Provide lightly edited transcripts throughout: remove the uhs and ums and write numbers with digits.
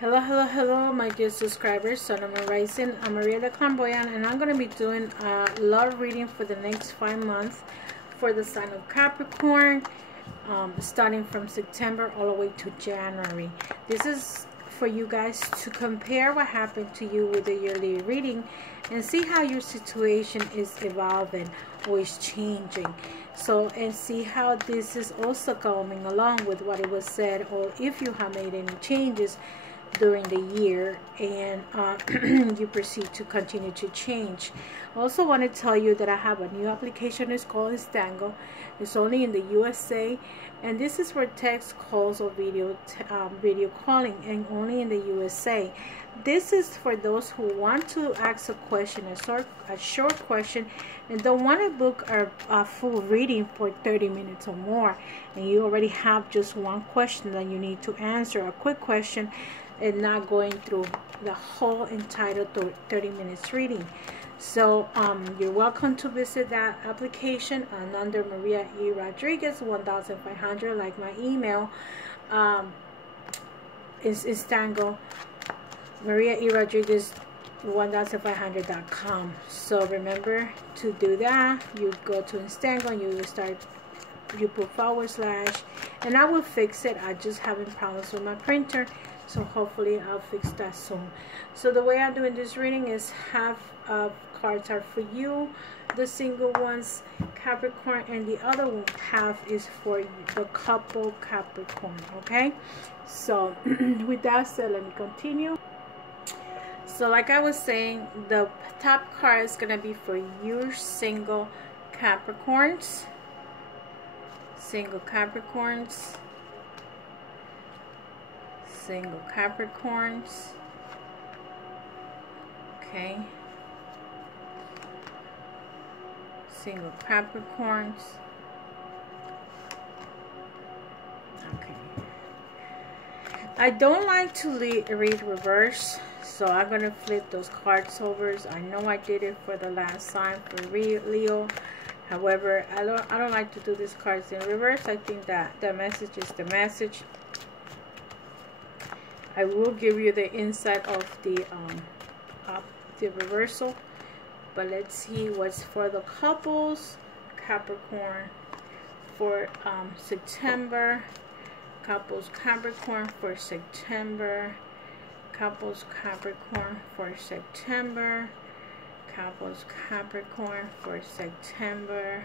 Hello, hello, hello, my dear subscribers. Sun and Rising. I'm Maria the Clairvoyant, and I'm going to be doing a love reading for the next 5 months for the sign of Capricorn, starting from September all the way to January. This is for you guys to compare what happened to you with the yearly reading and see how your situation is evolving or is changing. So, and see how this is also going along with what it was said, or if you have made any changes during the year and you proceed to continue to change. I also want to tell you that I have a new application. It's called Estas. It's only in the USA, and this is for text calls or video calling, and only in the USA. This is for those who want to ask a question, a short question, and don't want to book a full reading for 30 minutes or more, and you already have just one question that you need to answer, a quick question, and not going through the whole entire 30 minutes reading. So you're welcome to visit that application, and under Maria E. Rodriguez 1500, like my email is Estas, Maria E. Rodriguez 1500.com. So remember to do that. You go to Estas and you put /, and I will fix it. I just having problems with my printer, so hopefully I'll fix that soon. So the way I'm doing this reading is half of cards are for you, the single ones, Capricorn, and the other half is for the couple Capricorn. Okay, so with that said, let me continue. So like I was saying, the top card is going to be for your single Capricorns. Single Capricorns. Single Capricorns. Okay. Single Capricorns. Okay. I don't like to read reverse, so I'm going to flip those cards over. I know I did it for the last time for Leo. However, I don't like to do these cards in reverse. I think that the message is the message. I will give you the insight of the reversal, but let's see what's for the couples Capricorn for September. Couples Capricorn for September. Couples Capricorn for September. Couples Capricorn for September.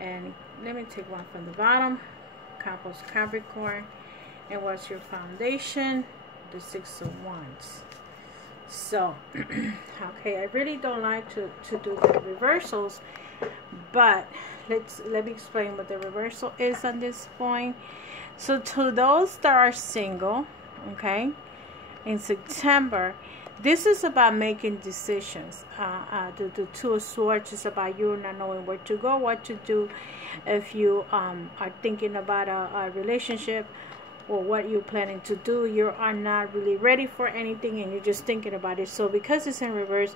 And let me take one from the bottom. Couples Capricorn. And what's your foundation? The 6 of Wands. So okay, I really don't like to do the reversals, but let me explain what the reversal is on this point. So to those that are single, okay, in September, this is about making decisions. The 2 of Swords is about you not knowing where to go, what to do. If you are thinking about a relationship or what you're planning to do, you are not really ready for anything and you're just thinking about it. So because it's in reverse,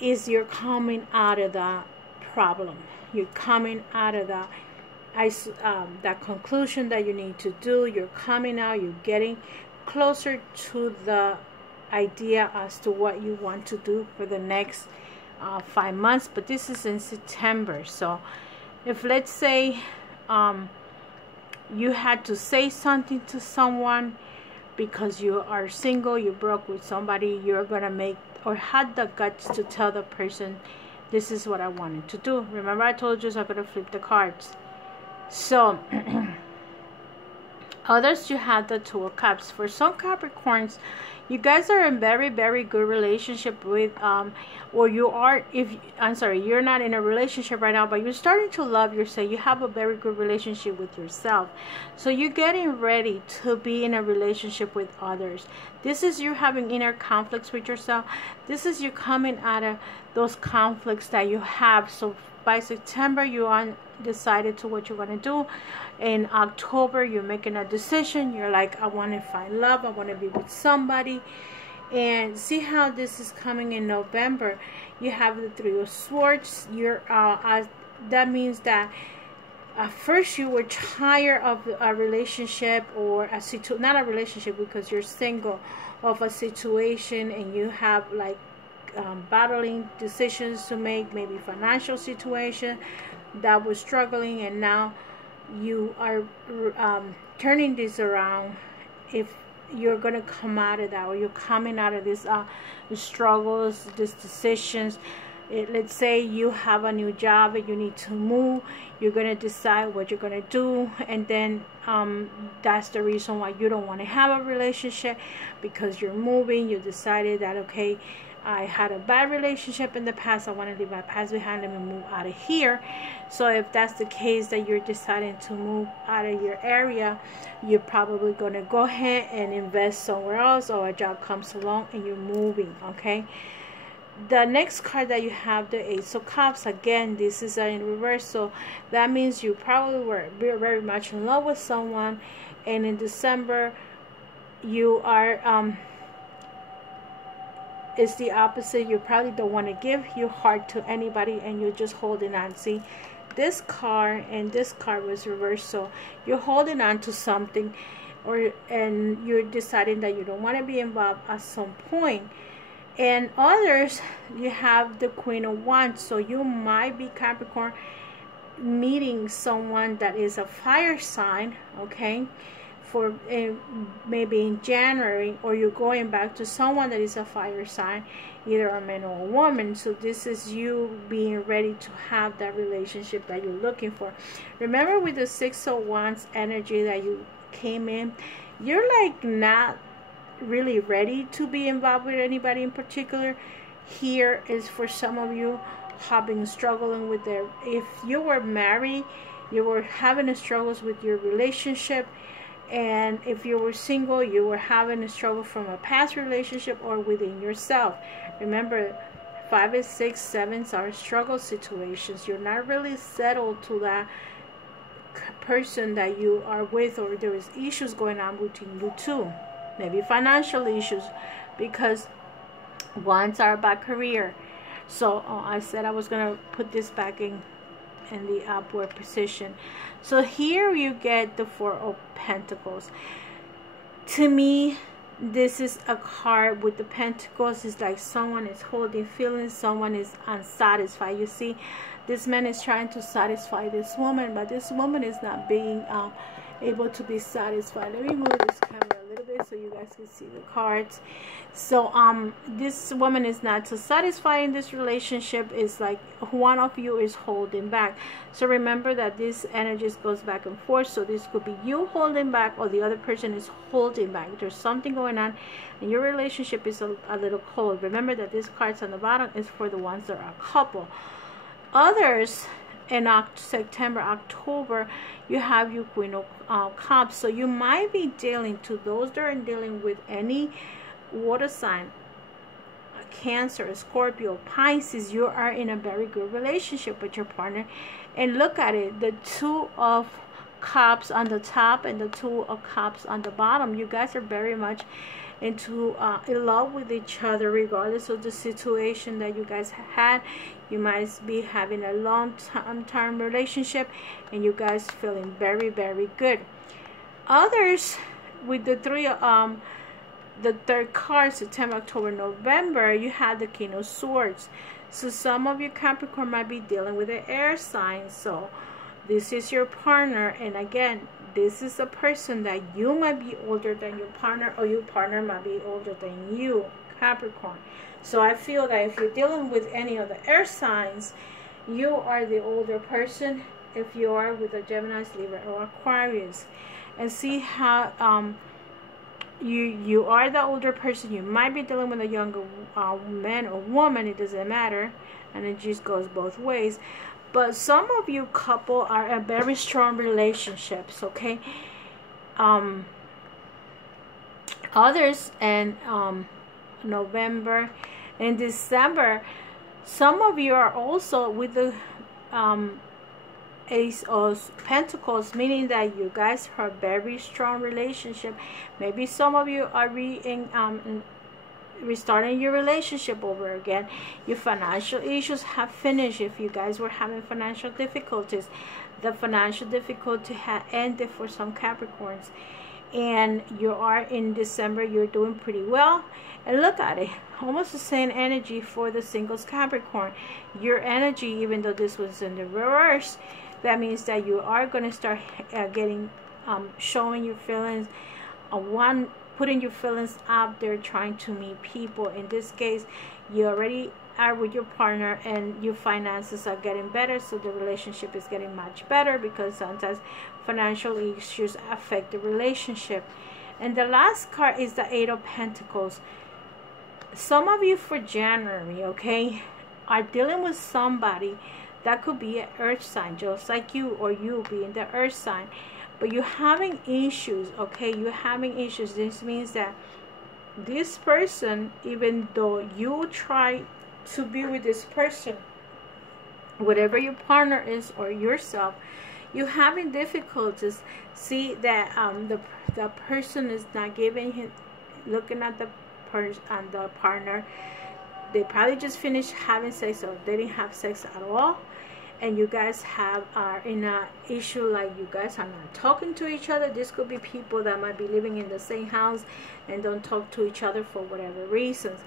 you're coming out of that problem. You're coming out of that conclusion that you need to do. You're coming out, you're getting closer to the idea as to what you want to do for the next 5 months. But this is in September. So if, let's say, you had to say something to someone because you are single, you broke with somebody, you're gonna make, or had the guts to tell the person, this is what I wanted to do. Remember I told you I'm gonna flip the cards. So others, you had the 2 of Cups. For some Capricorns, you guys are in very, very good relationship with or you are, you're not in a relationship right now, but you're starting to love yourself. You have a very good relationship with yourself, so you're getting ready to be in a relationship with others. This is you having inner conflicts with yourself. This is you coming out of those conflicts that you have. So by September, you decided to what you're going to do. In October, you're making a decision. You're like, I want to find love, I want to be with somebody. And see how this is coming in November. You have the 3 of Swords. You're that means that at first you were tired of a relationship, or not a relationship because you're single, of a situation, and you have like battling decisions to make, maybe financial situation that was struggling, and now you are turning this around. If you're going to come out of that, or you're coming out of this struggles, these decisions. Let's say you have a new job and you need to move. You're going to decide what you're going to do, and then that's the reason why you don't want to have a relationship, because you're moving. You decided that, okay, I had a bad relationship in the past, I want to leave my past behind, let me move out of here. So if that's the case, that you're deciding to move out of your area, you're probably going to go ahead and invest somewhere else, or a job comes along and you're moving. Okay, the next card that you have, the Ace of Cups. Again, this is in reverse, so that means you probably were very much in love with someone, and in December you are it's the opposite. You probably don't want to give your heart to anybody, and you're just holding on. See, this card and this card was reversed, so you're holding on to something, and you're deciding that you don't want to be involved at some point. And others, you have the Queen of Wands, so you might be, Capricorn, meeting someone that is a fire sign, okay, for maybe in January, or you're going back to someone that is a fire sign, either a man or a woman. So this is you being ready to have that relationship that you're looking for. Remember, with the Six of Wands energy that you came in, you're like not really ready to be involved with anybody in particular. Here is for some of you have been struggling with their, if you were married, you were having struggles with your relationship. And if you were single, you were having a struggle from a past relationship or within yourself. Remember, 5 and 6, 7s are struggle situations. You're not really settled to that person that you are with, or there is issues going on between you two. Maybe financial issues, because ones are about career. So I said I was going to put this back in the upward position. So here you get the Four of Pentacles. To me, this is a card with the Pentacles. It's like someone is holding feelings, someone is unsatisfied. You see, this man is trying to satisfy this woman, but this woman is not being able to be satisfied. Let me move this camera a little bit so you guys can see the cards. So this woman is not so satisfied in this relationship. It's like one of you is holding back. So remember that this energy goes back and forth. So this could be you holding back, or the other person is holding back. There's something going on, and your relationship is a little cold. Remember that this cards on the bottom is for the ones that are a couple. Others, in September, October, you have your Queen of Cups. So you might be dealing, to those that are dealing with any water sign, Cancer, Scorpio, Pisces, you are in a very good relationship with your partner. And look at it, the Two of Cups on the top and the Two of Cups on the bottom. You guys are very much in love with each other, regardless of the situation that you guys had. You might be having a long-term relationship, and you guys feeling very, very good. Others, with the the third card, September, October, November, you have the King of Swords. So some of you Capricorn might be dealing with the air sign. So this is your partner, and again, this is a person that you might be older than your partner, or your partner might be older than you, Capricorn. So I feel that if you're dealing with any of the air signs, you are the older person. If you are with a Gemini, Libra, or Aquarius, and see how you are the older person. You might be dealing with a younger man or woman. It doesn't matter, and it just goes both ways. But some of you couple are in very strong relationships, okay? Others in November and December, some of you are also with the Ace of Pentacles, meaning that you guys have a very strong relationship. Maybe some of you are restarting your relationship over again. Your financial issues have finished. If you guys were having financial difficulties, the financial difficulty had ended for some Capricorns, and you are in December, you're doing pretty well. And look at it, almost the same energy for the singles Capricorn. Your energy, even though this was in the reverse, that means that you are going to start getting showing your feelings, putting your feelings out there, trying to meet people. In this case, you already are with your partner and your finances are getting better, so the relationship is getting much better, because sometimes financial issues affect the relationship. And the last card is the Eight of Pentacles. Some of you for January, okay, are dealing with somebody that could be an earth sign, just like you, or you being the earth sign. But you're having issues, okay? You're having issues. This means that this person, even though you try to be with this person, whatever your partner is or yourself, you're having difficulties. See that the person is not giving him, looking at the partner. They probably just finished having sex, or they didn't have sex at all. And you guys are in a issue, like you guys are not talking to each other. This could be people that might be living in the same house and don't talk to each other for whatever reasons.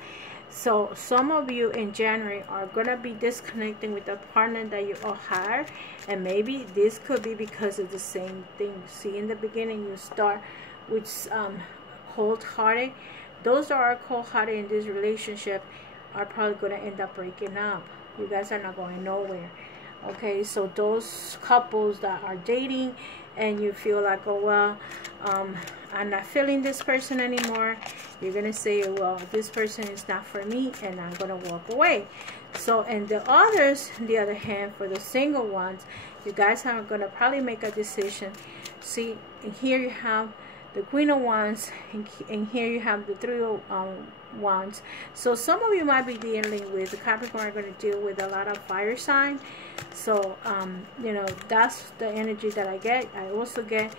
So some of you in January are going to be disconnecting with the partner that you all had. And maybe this could be because of the same thing. See, in the beginning you start with cold-hearted. Those that are cold-hearted in this relationship are probably going to end up breaking up. You guys are not going nowhere. Okay, so those couples that are dating and you feel like, oh well, I'm not feeling this person anymore, you're gonna say, well, this person is not for me, and I'm gonna walk away. So, and the others, on the other hand, for the single ones, you guys are gonna probably make a decision. See, and here you have the Queen of Wands, and here you have the Three of Wands. So some of you might be dealing with, the Capricorn are going to deal with a lot of fire sign. So you know, that's the energy that I get. I also get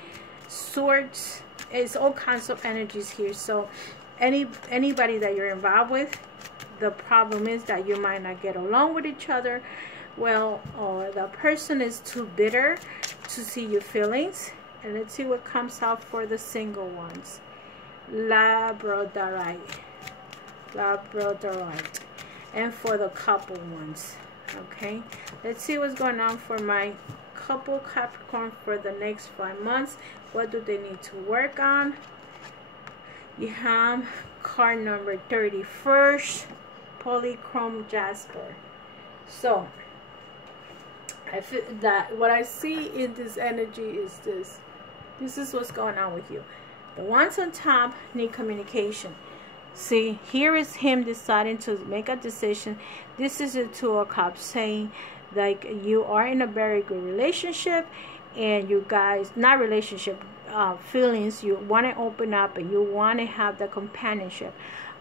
Swords. It's all kinds of energies here. So anybody that you're involved with, the problem is that you might not get along with each other well, or the person is too bitter to see your feelings. And let's see what comes out for the single ones. Labradorite. And for the couple ones. Okay. Let's see what's going on for my couple Capricorn for the next 5 months. What do they need to work on? You have card number 31st. Polychrome Jasper. So I feel that what I see in this energy is this. This is what's going on with you. The ones on top need communication. See, here is him deciding to make a decision. This is a Two of Cups saying, like, you are in a very good relationship, and you guys, not relationship, feelings, you want to open up and you want to have the companionship.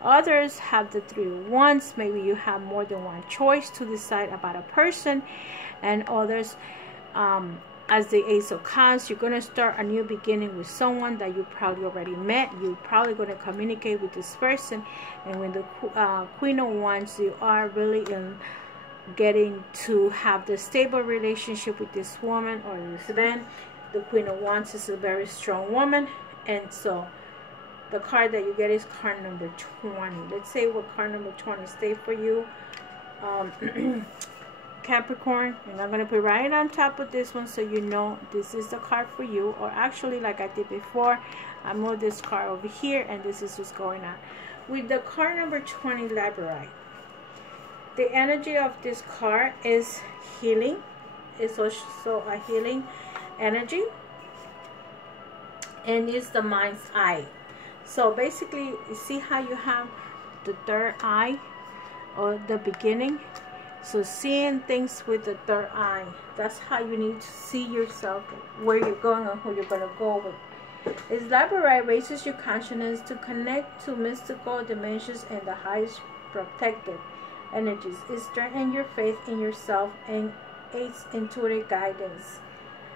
Others have the Three of Wands. Maybe you have more than one choice to decide about a person, and others, as the Ace of Cups, you're going to start a new beginning with someone that you probably already met. You're probably going to communicate with this person. And when the Queen of Wands, you are really in getting to have the stable relationship with this woman or this man. The Queen of Wands is a very strong woman. And so the card that you get is card number 20. Let's say what card number 20 stay for you. Capricorn, and I'm going to put right on top of this one so you know this is the card for you. Or actually, like I did before, I moved this card over here, and this is what's going on. With the card number 20, Labradorite, the energy of this card is healing. It's also a healing energy, and it's the mind's eye. So basically, you see how you have the third eye, or the beginning. So seeing things with the third eye, that's how you need to see yourself, where you're going and who you're going to go with. It's Labradorite raises your consciousness to connect to mystical dimensions and the highest protective energies. It strengthens your faith in yourself and aids intuitive guidance.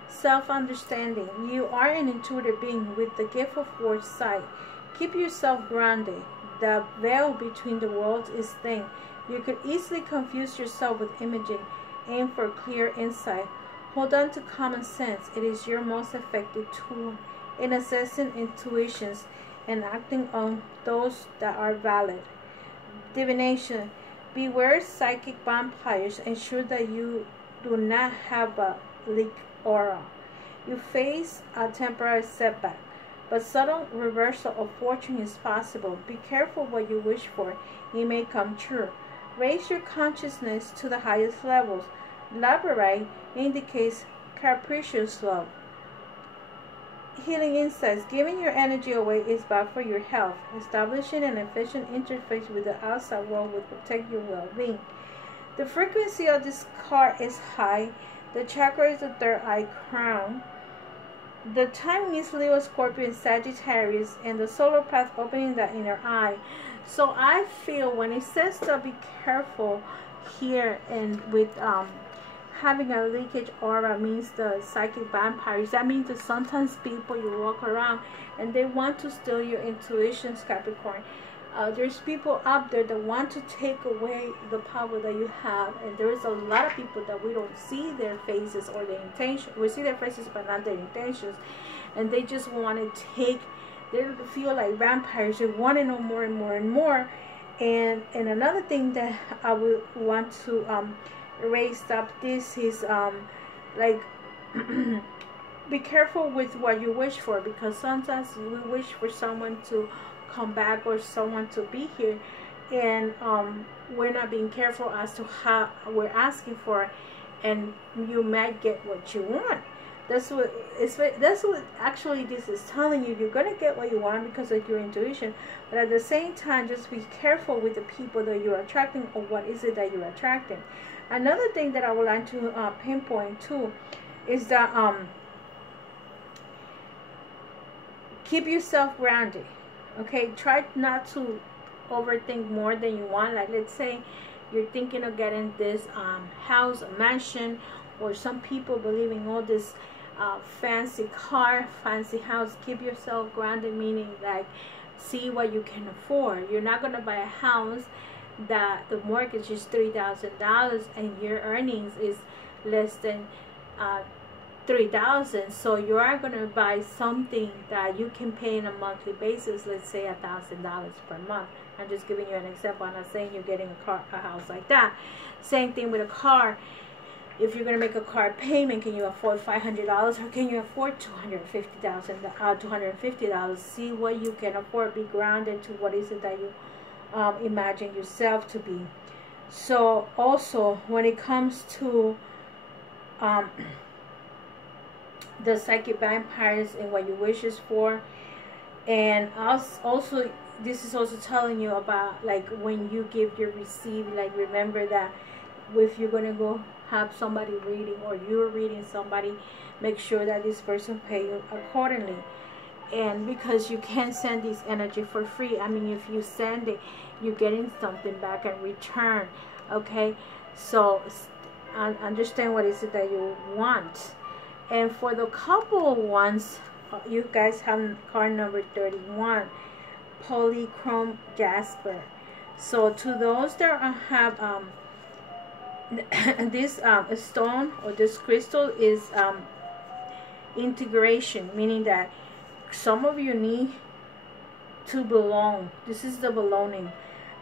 Self-understanding. You are an intuitive being with the gift of foresight. Keep yourself grounded. the veil between the worlds is thin. You could easily confuse yourself with imaging. Aim for clear insight. Hold on to common sense. It is your most effective tool in assessing intuitions and acting on those that are valid. Divination. Beware psychic vampires. Ensure that you do not have a leak aura. You face a temporary setback, but subtle reversal of fortune is possible. Be careful what you wish for. It may come true. Raise your consciousness to the highest levels. Labradorite indicates capricious love. Healing insights. Giving your energy away is bad for your health. Establishing an efficient interface with the outside world will protect your well-being. The frequency of this card is high. The chakra is the third eye crown. The timing is Leo, Scorpio, and Sagittarius, and the solar path opening the inner eye. So I feel when it says to be careful here, and with having a leakage aura means the psychic vampires. That means that sometimes people, you walk around and they want to steal your intuitions, Capricorn. There's people out there that want to take away the power that you have, and there's a lot of people that we don't see their faces or their intention. We see their faces but not their intentions, and they just want to take. They feel like vampires. They want to know more and more and more. And another thing that I would want to raise up this is like be careful with what you wish for, because sometimes we wish for someone to come back or someone to be here, and we're not being careful as to how we're asking for, and you might get what you want. That's what actually this is telling you. You're gonna get what you want because of your intuition, but at the same time, just be careful with the people that you're attracting, or what is it that you're attracting. Another thing that I would like to pinpoint too is that keep yourself grounded. Okay, try not to overthink more than you want. Like, let's say you're thinking of getting this house, a mansion, or some people believe in all this fancy car, fancy house. Keep yourself grounded, meaning like see what you can afford. You're not going to buy a house that the mortgage is $3,000 and your earnings is less than $3,000. So you are going to buy something that you can pay on a monthly basis, let's say $1,000 per month. I'm just giving you an example. I'm not saying you're getting a house like that. Same thing with a car. If you're going to make a car payment, can you afford $500 or can you afford $250? See what you can afford. Be grounded to what is it that you imagine yourself to be. So also when it comes to the psychic vampires and what your wishes for, and also this is also telling you about like when you give, you receive. Like, remember that if you're gonna go have somebody reading or you're reading somebody, make sure that this person pay you accordingly. And because you can't send this energy for free. I mean, if you send it, you're getting something back in return. Okay, so understand what is it that you want. And for the couple ones, you guys have card number 31, Polychrome Jasper. So to those that have this stone or this crystal is integration, meaning that some of you need to belong. This is the belonging.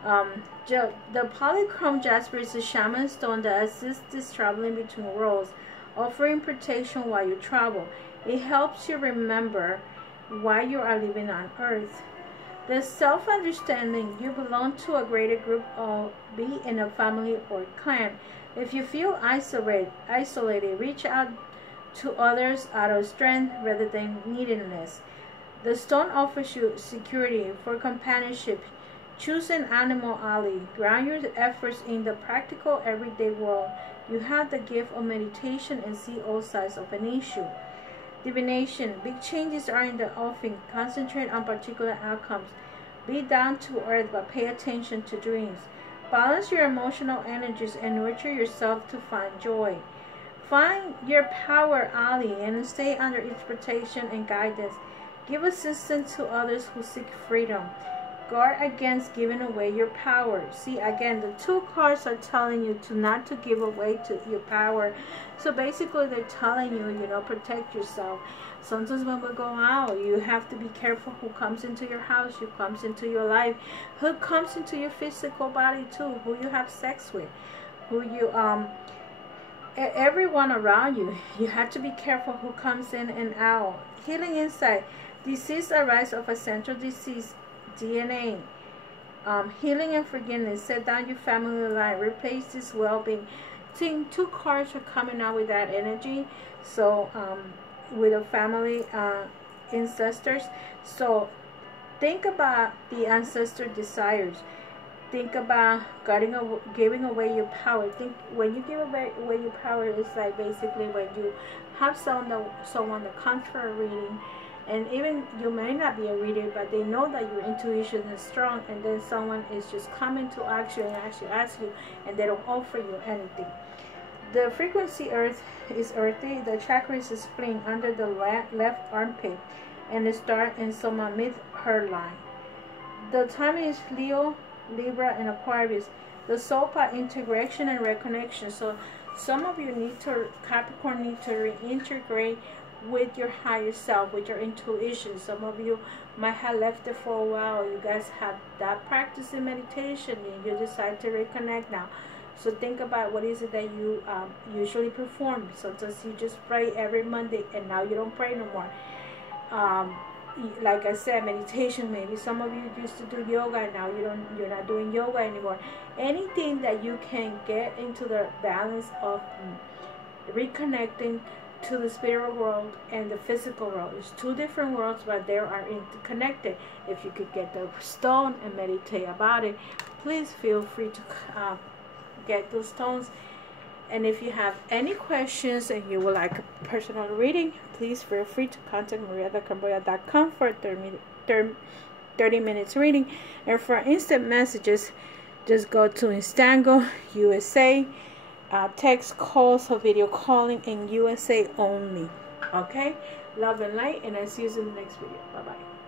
The Polychrome Jasper is a shaman stone that assists traveling between worlds, offering protection while you travel. It helps you remember why you are living on Earth. The self-understanding you belong to a greater group, or be in a family or clan. If you feel isolated, reach out to others out of strength rather than neediness. The stone offers you security for companionship. Choose an animal ally. Ground your efforts in the practical everyday world. You have the gift of meditation and see all sides of an issue. Divination. Big changes are in the offing. Concentrate on particular outcomes. Be down to earth, but pay attention to dreams. Balance your emotional energies and nurture yourself to find joy. Find your power ally and stay under its protection and guidance. Give assistance to others who seek freedom. Guard against giving away your power. See, again, the 2 cards are telling you to not to give away to your power. So basically, they're telling you, you know, protect yourself. Sometimes when we go out, you have to be careful who comes into your house, who comes into your life, who comes into your physical body too, who you have sex with, who you, everyone around you. You have to be careful who comes in and out. Healing insight. Disease arise of a central disease, DNA. Healing and forgiveness. Set down your family line. Replace this well-being. Seeing 2 cards are coming out with that energy. So, with a family, ancestors. So, think about the ancestor desires. Think about giving away your power. Think when you give away your power, it's like basically when you have someone that comes for a reading, and even you may not be a reader, but they know that your intuition is strong, and then someone is just coming to ask you and actually ask you, and they don't offer you anything. The frequency earth is earthy. The chakra is spleen under the left armpit, and the star and soma mid hairline. The time is Leo, Libra, and Aquarius. The soul path integration and reconnection. So some of you need to, Capricorn, need to reintegrate with your higher self, with your intuition. Some of you might have left it for a while. You guys have that practice in meditation, and you decide to reconnect now. So think about what is it that you usually perform. Sometimes you just pray every Monday, and now you don't pray no more. Like I said, meditation. Maybe some of you used to do yoga, and now you're not doing yoga anymore. Anything that you can get into the balance of reconnecting to the spiritual world and the physical world. It's 2 different worlds, but they are interconnected. If you could get the stone and meditate about it, please feel free to get those stones. And if you have any questions and you would like a personal reading, please feel free to contact maria.camboya.com for 30 minutes reading. And for instant messages, just go to Instango, USA. Text, calls, or video calling in USA only. Okay? Love and light, and I'll see you in the next video. Bye-bye.